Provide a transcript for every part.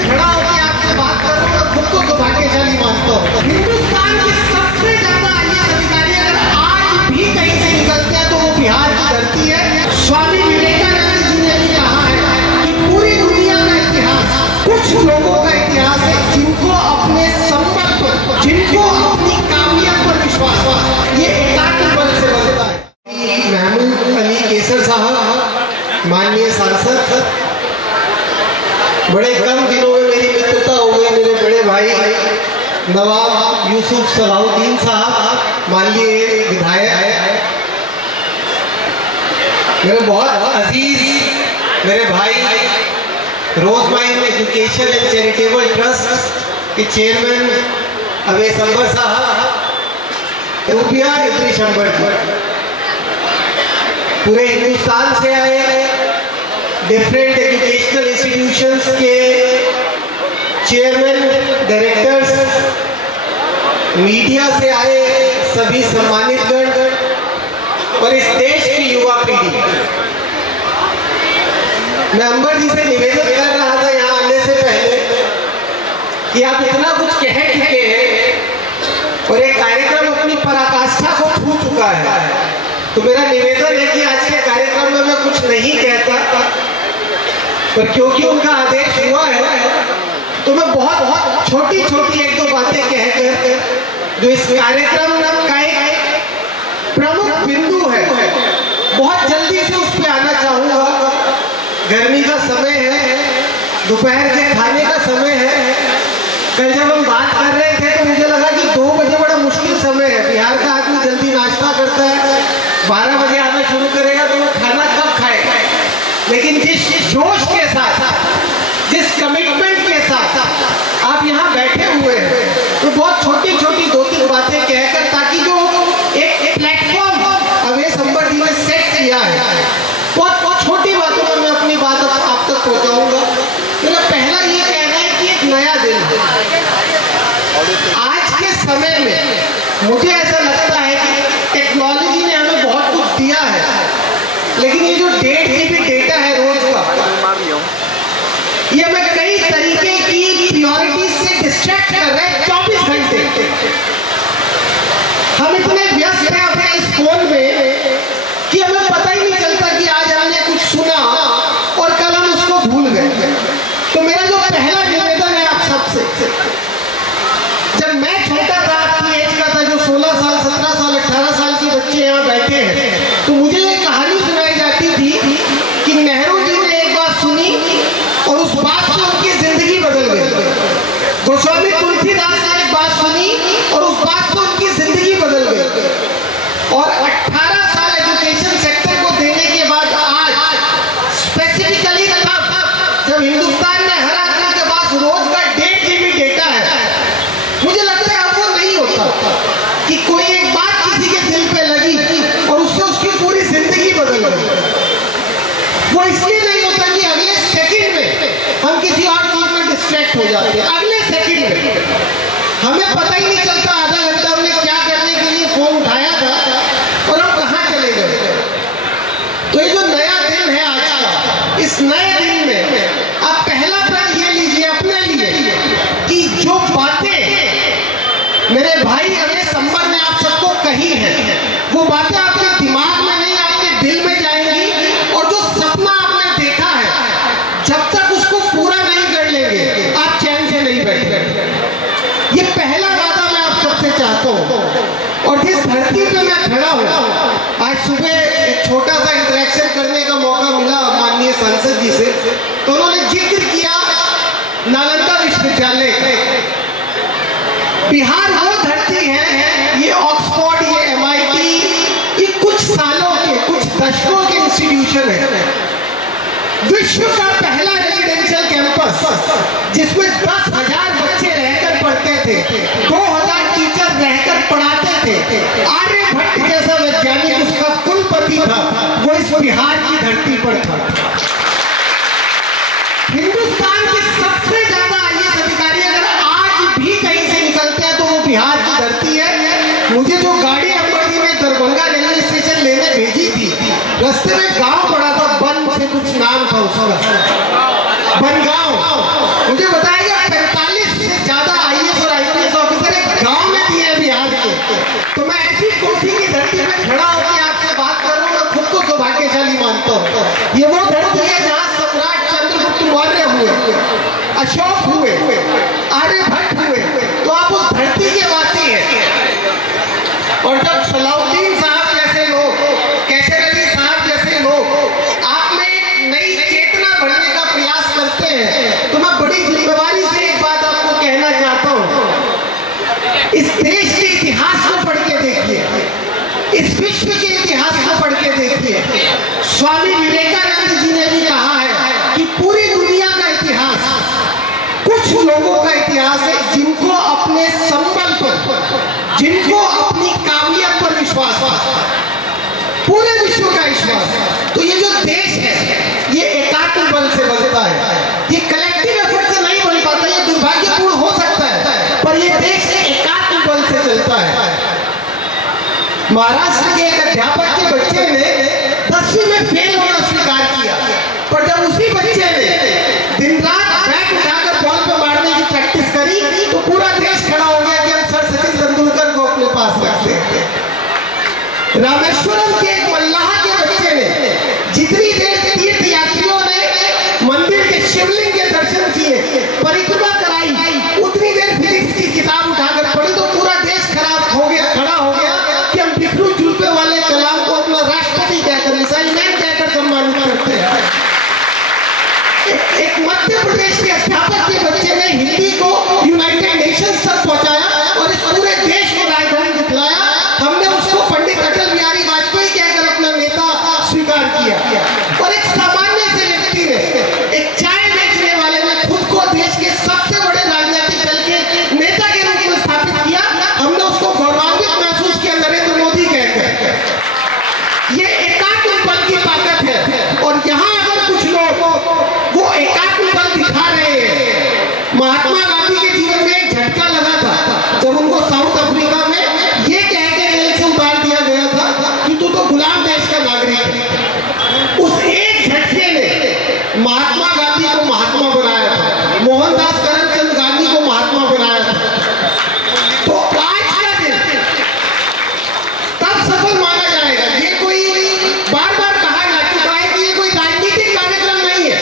खड़ा होकर आपसे बात कर रहा हूँ और खुद को सौभाग्यशाली मानता हूँ। हिंदुस्तान के सबसे ज्यादा आईएएस अधिकारी अगर आज भी कहीं से निकलते हैं तो वो बिहार की धरती है। स्वामी विवेकानंद जी ने भी कहा है कि पूरी दुनिया का इतिहास कुछ लोगों का इतिहास है जिनको अपने संपर्क पर, जिनको अपनी कामयाबी पर विश्वास है, ये एकात्म बल से बनता है। महमूद अली केसर साहब माननीय सांसद, बड़े कम दिनों में मेरी मित्रता हो गई। मेरे बड़े भाई नवाब यूसुफ सलाहुद्दीन साहब माननीय विधायक, मेरे बहुत अजीज मेरे भाई rose mind education and charitable trust के चेयरमैन अवैस अंबर साहब, रूपिया इद्रिस अंबर, पूरे हिंदुस्तान से आए डिफरेंट एजुकेशनल इंस्टीट्यूशंस के चेयरमैन, डायरेक्टर्स, मीडिया से आए सभी सम्मानित गण और इस देश की युवा पीढ़ी, मैं अंबर जी से निवेदन कर रहा था यहाँ आने से पहले कि आप इतना कुछ कह चुके हैं और एक कार्यक्रम अपनी पराकाष्ठा को छू चुका है, तो मेरा निवेदन है कि आज के कार्यक्रम में मैं कुछ नहीं कहता, पर क्योंकि उनका आदेश हुआ है तो मैं बहुत छोटी छोटी एक दो बातें कहकर जो इस कार्यक्रम का एक प्रमुख बिंदु है बहुत जल्दी से उस पर आना चाहूँगा। गर्मी का समय है, दोपहर के खाने का समय है। कल जब हम बात कर रहे थे तो मुझे लगा कि 2 बजे बड़ा मुश्किल समय है। बिहार का आदमी जल्दी नाश्ता करता है, 12 बजे आना शुरू करेगा तो वो खाना कब खाएगा। लेकिन जिस जोश के साथ, जिस कमिटमेंट के साथ आप यहाँ बैठे हुए हैं, तो बहुत छोटी छोटी 2-3 बातें कहकर, ताकि जो एक प्लेटफॉर्म अवैस अंबर जी ने सेट किया है, बहुत छोटी बातों में मैं अपनी बात आप तक पहुँचाऊँगा। मेरा पहला ये कहना है कि एक नया दिन आज के समय में मुझे ऐसा लगता है कि टेक्नोलॉजी ने हमें बहुत कुछ दिया है, लेकिन ये जो 1.5 GB डेटा है रोज का, ये हमें कई तरीके की प्रियोरिटीज से डिस्ट्रैक्ट कर रहे हैं। 24 घंटे हम इतने व्यस्त हैं अपने इस फोन में कि हमें पता ही नहीं चलता कि आज हमने कुछ सुना और कल हम उसको भूल गए। तो मेरा जो पहला निवेदन है आप सबसे, जब मैं छोटा था, आपकी एज का था, जो 16 साल 17 साल 18 साल के बच्चे यहाँ बैठे हैं, तो मुझे एक कहानी सुनाई जाती थी कि नेहरू जी ने एक बात सुनी और उस बात से उनकी जिंदगी बदल गई। गोस्वामी तुलसीदास ने एक बात सुनी और उस बात से उनकी जिंदगी बदल गई। और 18 साल एजुकेशन सेक्टर को देने के बाद आज स्पेसिफिकली जब हिंदुस्तान में हर आदमी के पास रोज का 1.5 GB डेटा है, मुझे लगता है अब वो नहीं होता कि कोई एक बात किसी के दिल पे लगी और उससे उसकी पूरी जिंदगी बदल गई। वो इसलिए नहीं होता कि अगले सेकंड में हम किसी और चीज में डिस्ट्रैक्ट हो जाते हैं। अगले सेकंड में हमें पता ही नहीं चलता आधा घंटा हमने क्या करने के लिए फोन उठाया था और हम कहाँ चले गए। तो ये जो नया दिन है आज का, इस नए दिन में आप पहला प्रण ये लीजिए अपने लिए कि जो बातें मेरे भाई अवैस अंबर ने आप सबको कही है, वो बातें आपके दिमाग में नहीं, आपके दिल में जाएंगी। और जो सपना आपने देखा है, जब तक उसको पूरा नहीं कर लेंगे आप चैन से नहीं बैठेंगे। ये पहला वादा मैं आप सबसे चाहता हूँ। और जिस धरती पे मैं खड़ा हूँ, आज सुबह एक छोटा सा इंटरेक्शन करने का मौका मिला माननीय सांसद जी से, तो उन्होंने जिक्र किया नालंदा विश्वविद्यालय का। बिहार वो धरती है, ये ऑक्सफोर्ड, ये MIT, ये कुछ सालों के, कुछ दशकों के इंस्टीट्यूशन है। विश्व का पहला रेजिडेंशियल कैंपस जिसमें 10,000 बच्चे रहकर पढ़ते थे, 2,000 टीचर रहकर पढ़ाते थे। आर्यभट्ट जैसा वैज्ञानिक उसका कुलपति था, वो इस बिहार की धरती पर था। हिंदुस्तान के सबसे ज्यादा आईएएस अधिकारी अगर आज भी कहीं से निकलते हैं तो वो बिहार की धरती है। मुझे जो गाड़ी अंबर जी ने दरभंगा रेलवे स्टेशन लेने भेजी थी, रास्ते में गांव पड़ा था, बन से कुछ नाम था उसका, बनगांव। मुझे बताया ये वो धरती है जहां सम्राट चंद्रगुप्त मौर्य हुए, अशोक हुए, आर्यभट्ट हुए, तो आप उस धरती के वासी हैं। और जब सलाउद्दीन साहब जैसे लोग, कैसर अली साहब जैसे लोग आप में एक नई चेतना भरने का प्रयास करते हैं, तो मैं बड़ी जिम्मेवारी से एक बात आपको कहना चाहता हूं। इस देश के इतिहास को पढ़ के देखिए, इस विश्व के इतिहास को पढ़ के देखिए। स्वामी विवेकानंद जी ने भी कहा है कि पूरी दुनिया का इतिहास कुछ लोगों का इतिहास है जिनको अपने संबल पर, जिनको अपनी काबिलियत पर विश्वास है, पूरे विश्व का विश्वास। तो ये जो देश है ये एकात्म बल से बनता है, ये कलेक्टिव एफर्ट से नहीं बन पाता। ये दुर्भाग्यपूर्ण हो सकता है पर ये देश एकात्म बल से चलता है। महाराष्ट्र के एक अध्यापक के बच्चे ने 10वीं में फेल होना स्वीकार किया, पर जब उसी बच्चे ने दिन रात बैट उठाकर बॉल पे मारने की प्रैक्टिस करी तो पूरा देश खड़ा हो गया कि हम सर सचिन तेंदुलकर को अपने पास रखते हैं। रामेश्वरम के एक मल्लाह के बच्चे ने जितनी देर तीर्थ यात्रियों ने मंदिर के शिवलिंग के दर्शन किए, परिक्रमा कराई, उतनी देर फिजिक्स की किताब उठाकर पढ़ी तो पूरा देश खड़ा हो गया कि हम बिखरू जुल्फे वाले कलाम को अपना राष्ट्रपति कहकर, मिसाइल मैन कहकर सम्मानित करते हैं। एक मध्य प्रदेश के अध्यापक के बच्चे ने हिंदी को यूनाइटेड नेशंस तक पहुंचाया और इस पूरे देश को राजधानी दिखलाया। हमने उसको पंडित अटल बिहारी वाजपेयी कहकर अपना नेता स्वीकार किया। और एक सामान्य से व्यक्ति ने, एक चाय बेचने वाले ने खुद को देश के सबसे बड़े राजनीतिक दल के नेता के रूप में स्थापित किया। हमने उसको गौरवान्वित महसूस किया नरेंद्र मोदी कहकर। ये एकात्म बल की ताकत है। और यहाँ अगर कुछ लोग वो एकात्म बल दिखा रहे हैं, महात्मा गांधी के जीवन में एक झटका लगा था जब उनको साउथ अफ्रीका में ये कह के जेल से उतार दिया गया था कि तू तो गुलाम देश का नागरिक है। उस एक झटके ने महात्मा गांधी को महात्मा बनाया था, मोहनदास करमचंद गांधी को महात्मा बनाया था। तो आज का दिन तब सफल माना जाएगा। ये कोई बार बार कहा जा चुका है कि ये कोई राजनीतिक कार्यक्रम नहीं है,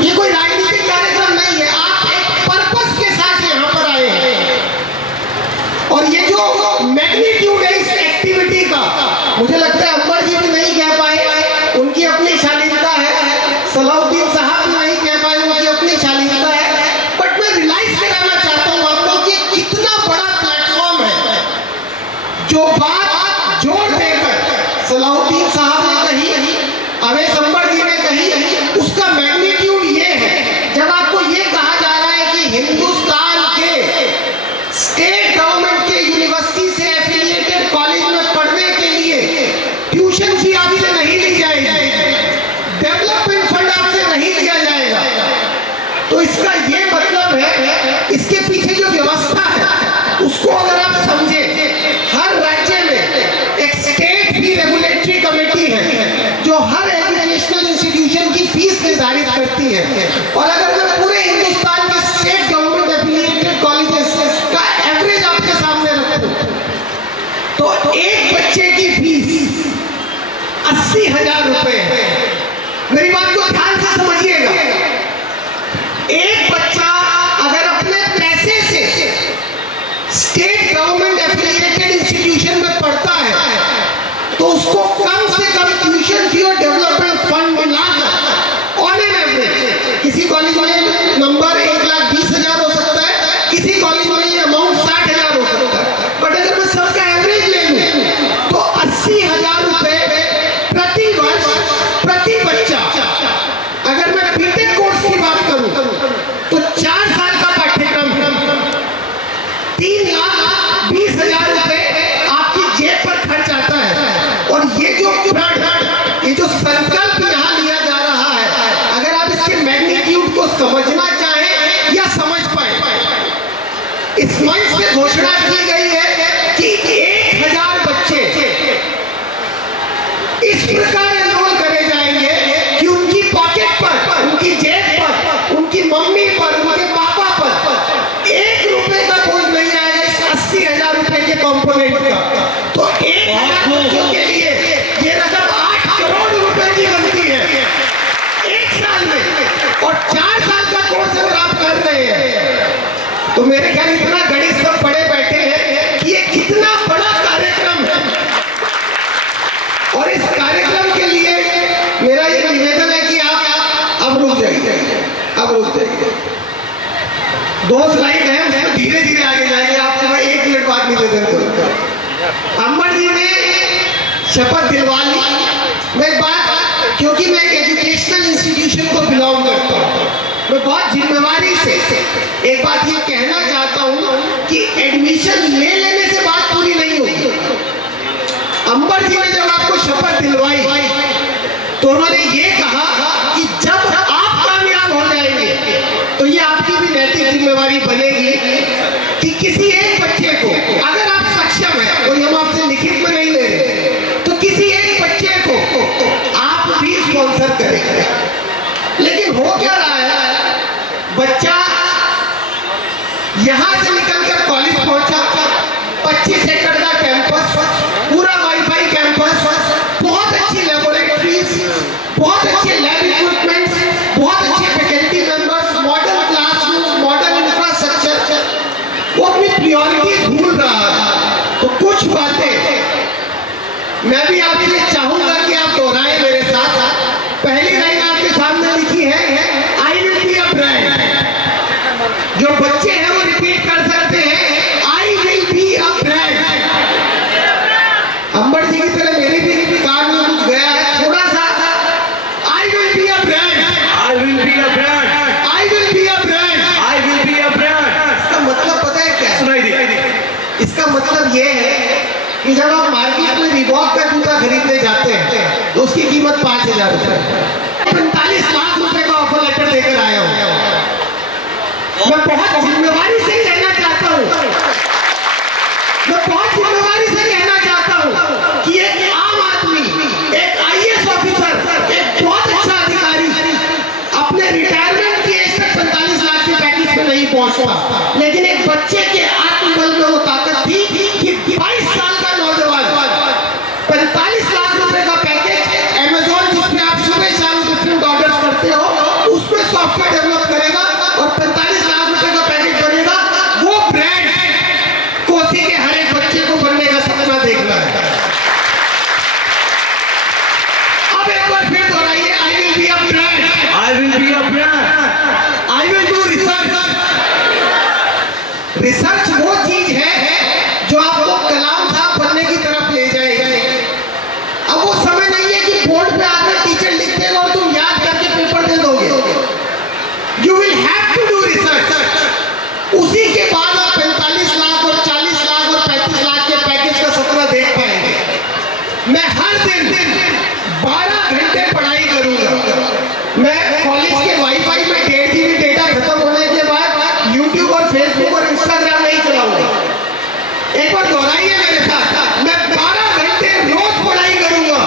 ये कोई राजनीतिक कार्यक्रम नहीं है। आप एक पर्पस के साथ यहाँ पर आए हैं और ये जो मैग्नीट्यूड है इस एक्टिविटी का, मुझे लगता है अकबर जी भी नहीं कह पाए, उनकी अपनी शालीनता है, सलाउद्दीन साहब भी नहीं कह पाए, उनकी अपनी शालीनता है। बट मैं रियलाइज कराना चाहता हूँ आपको कि कितना बड़ा प्लेटफॉर्म है जो बात जोड़ देकर सलाउद्दीन साहब ने कही, अवैध अकबर जी ने कही, उसका मैग्नीट्यूड ये है। जब आपको ये कहा जा रहा है कि हिंदुस्तान के स्टेट गवर्नमेंट के यूनिवर्सिटी से एफिलिएटेड कॉलेज में पढ़ने के लिए ट्यूशन फी आपसे नहीं ली जाएगी, डेवलपमेंट फंड आपसे नहीं लिया जाएगा, तो इसका ये मतलब है इसके पीछे जो व्यवस्था है उसको अगर आप समझे, हर राज्य में एक स्टेट फी रेगुलेटरी कमेटी है जो हर एजुकेशनल इंस्टीट्यूशन की फीस निर्धारित करती है। और अगर मैं पूरे हिंदुस्तान के स्टेट गवर्नमेंट एफिलिएटेड कॉलेजेस का एवरेज आपके सामने रखूं तो एक बच्चे की फीस 80,000 रुपए है। मेरी बात को ध्यान से समझिएगा। एक बच्चा अगर अपने पैसे से स्टेट गवर्नमेंट एफिलिएटेड इंस्टीट्यूशन में पढ़ता है तो उसको कम से कम ट्यूशन फी और डेवलपमेंट फंड मिलाकर ऑन एन एवरेज, किसी कॉलेज में नंबर 1,20,000 हो सकता है, किसी कॉलेज में ये अमाउंट 60,000 हो सकता है, बट अगर मैं सबका एवरेज ले लूं तो 80,000 रुपए प्रति वर्ष प्रति बच्चा। अगर मैं बीटेक कोर्स की बात करूं तो 4 साल का पाठ्यक्रम है, 3,20,000 रुपए आपकी जेब पर खर्च आता है। और ये जो संकल्प यहाँ लिया जा रहा है, अगर आप इसके मैग्नीट्यूड को समझना चाहें या समझ पाए, इस मंच से घोषणा की गई है कि 1,000 बच्चे इस प्रकार एनरोल करे जाएंगे कि उनकी पॉकेट पर, उनकी जेब पर, उनकी मम्मी पर, उनके पापा पर 1 रुपए का बोझ नहीं आएगा इस 80,000 रुपए के कंपोनेंट का। तो 1,000 बच्चों के लिए ये रकम 8 करोड़ रुपए की रहे हैं। तो मेरे ख्याल इतना गणित सब पढ़े बैठे हैं कि ये कितना बड़ा कार्यक्रम है, और इस कार्यक्रम के लिए मेरा ये निवेदन है कि आप अब रुक जाइए, अब रुक जाइए। 2 स्लाइड है, उसमें धीरे धीरे आगे जाएंगे। आपको मैं 1 मिनट बाद निवेदन करूंगा। अंबर जी ने शपथ दिलवा ली। मैं एक बात, क्योंकि मैं एक एजुकेशनल इंस्टीट्यूशन को बिलोंग करता हूँ, मैं बहुत जिम्मेवारी से एक बात ये कहना चाहता हूँ कि एडमिशन ले लेने से बात पूरी नहीं होगी। अंबर जी ने जब आपको शपथ दिलवाई तो उन्होंने ये कहा कि जब आप कामयाब हो जाएंगे तो ये आपकी भी नैतिक जिम्मेवारी बनेगी कि किसी एक बच्चे को, अगर आप सक्षम हैं, और हम आपसे लिखित में नहीं ले रहे, तो किसी एक बच्चे को आप भी स्पॉन्सर करेंगे। लेकिन हो क्या रहा है, बच्चा यहां से निकलकर कॉलेज पहुंचा, 25 एकड़ का कैंपस, पूरा वाईफाई कैंपस, बहुत अच्छी लैबोरेटरीज, बहुत अच्छे लैब इक्विपमेंट्स, बहुत अच्छे faculty members, modern classroom, modern infrastructure, वो अपनी प्रायोरिटीज भूल रहा है। तो कुछ बातें मैं भी आपसे चाहूंगा कि आप दोहराएं मेरे साथ। पहली लाइन आपके सामने लिखी है, I will be a brand. जो बच्चे हैं वो रिपीट कर सकते हैं, I will be a brand. Ambar ji की तरह मेरे भी कार्ड में कुछ गया है थोड़ा सा, आई will be a brand, I will be a brand, I will be a brand, I will be a brand. इसका मतलब पता है क्या है? सुनाई दी। इसका मतलब ये है कि जब आप मार्केट में रिबॉक का जूता खरीदने जाते हैं तो उसकी कीमत 5,000 रुपए, 45 लाख रुपए का ऑफर लेटर देकर आया हूं। मैं बहुत जिम्मेवारी से कहना चाहता हूं, मैं बहुत जिम्मेवारी से कहना चाहता हूं कि एक आम आदमी, एक IAS ऑफिसर, एक बहुत अच्छा अधिकारी अपने रिटायरमेंट की एज तक 45 लाख के पैकेज में नहीं पहुंचता, लेकिन एक बच्चे के आत्मबल में वो ताकत थी कि 22 साल का नौजवान 45 लाख रुपए का पैकेज, अमेज़न जिसमें आप सुबह शाम डिफरेंट ऑर्डर्स करते हो, उसमें सॉफ्टवेयर डेवलप करेगा और 45 लाख रुपए का पैकेज बनेगा। वो ब्रांड कोसी के हर एक बच्चे को बनने का सपना देखना है। अब एक बार फिर दोहराइए, I will be a brand, I will be a brand, I will do research. Research वो चीज है जो आपको कलाम साहब बनने की तरफ ले जाएगी। अब वो समय नहीं है कि बोर्ड पे आकर टीचर लिख देगा और तुम याद करके पेपर दे दोगे। You will have to do research. उसी के बाद आप 45 लाख और 40 लाख और 35 लाख के पैकेज का सपना देख पाएंगे। मैं हर दिन 12 घंटे पढ़ाई करूंगा। मैं कॉलेज के वाईफाई में 1.5 GB डेटा खत्म होने के बाद यूट्यूब और फेसबुक और इंस्टाग्राम नहीं चलाऊंगा। एक बार दोहराइए मेरे साथ, मैं 12 घंटे रोज पढ़ाई करूंगा।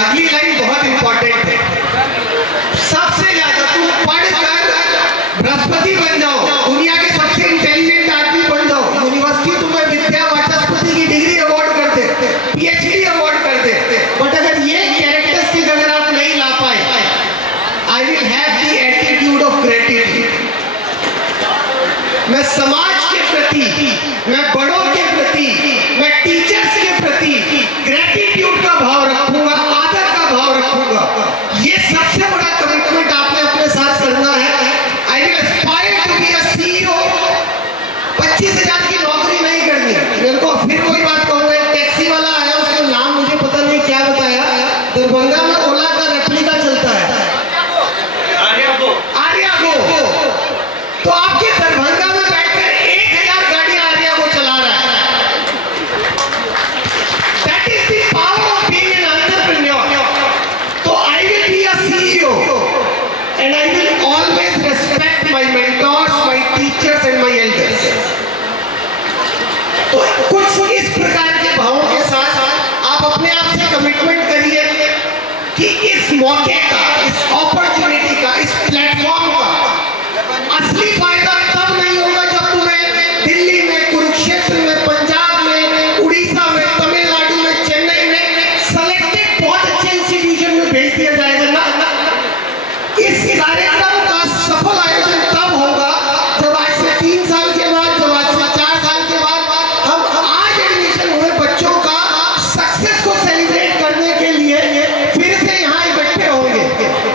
अगली लाइन बहुत इंपॉर्टेंट है, सबसे ज्यादा तुम पढ़कर बृहस्पति बन जाओ, दुनिया के सबसे इंटेलिजेंट आदमी बन जाओ, यूनिवर्सिटी तुम्हें विद्या वाचस्पति की डिग्री अवार्ड कर दे, PhD अवार्ड कर दे, बट अगर ये कैरेक्टरिस्टिक अगर आप नहीं ला पाए, I will have the attitude of gratitude. मैं समाज के प्रति, मैं बड़ों के प्रति, मैं टीचर्स के प्रति ग्रेटिट्यूड का भाव रखूंगा, आदर का भाव रखूंगा। ये सबसे बड़ा कमिटमेंट आपने अपने साथ करना है। I will aspire to be a CEO। 25,000 की नौकरी नहीं करनी। मेरे को फिर कोई बात कहूंगा, एक टैक्सी वाला आया, उसका नाम मुझे पता नहीं क्या बताया, दरभंगा में ओला का रेप्लिका चलता है, आर्या गो। तो आपके दरभंगा में बैठकर 1,000 गाड़ियां आर्या को चला रहा है। That is the power of being an entrepreneur. तो I will be a CEO and I will always respect my mentors, my teachers and my elders. तो कुछ इस प्रकार के भावों के साथ आप अपने आप से कमिटमेंट करिए कि इस मौके का, इस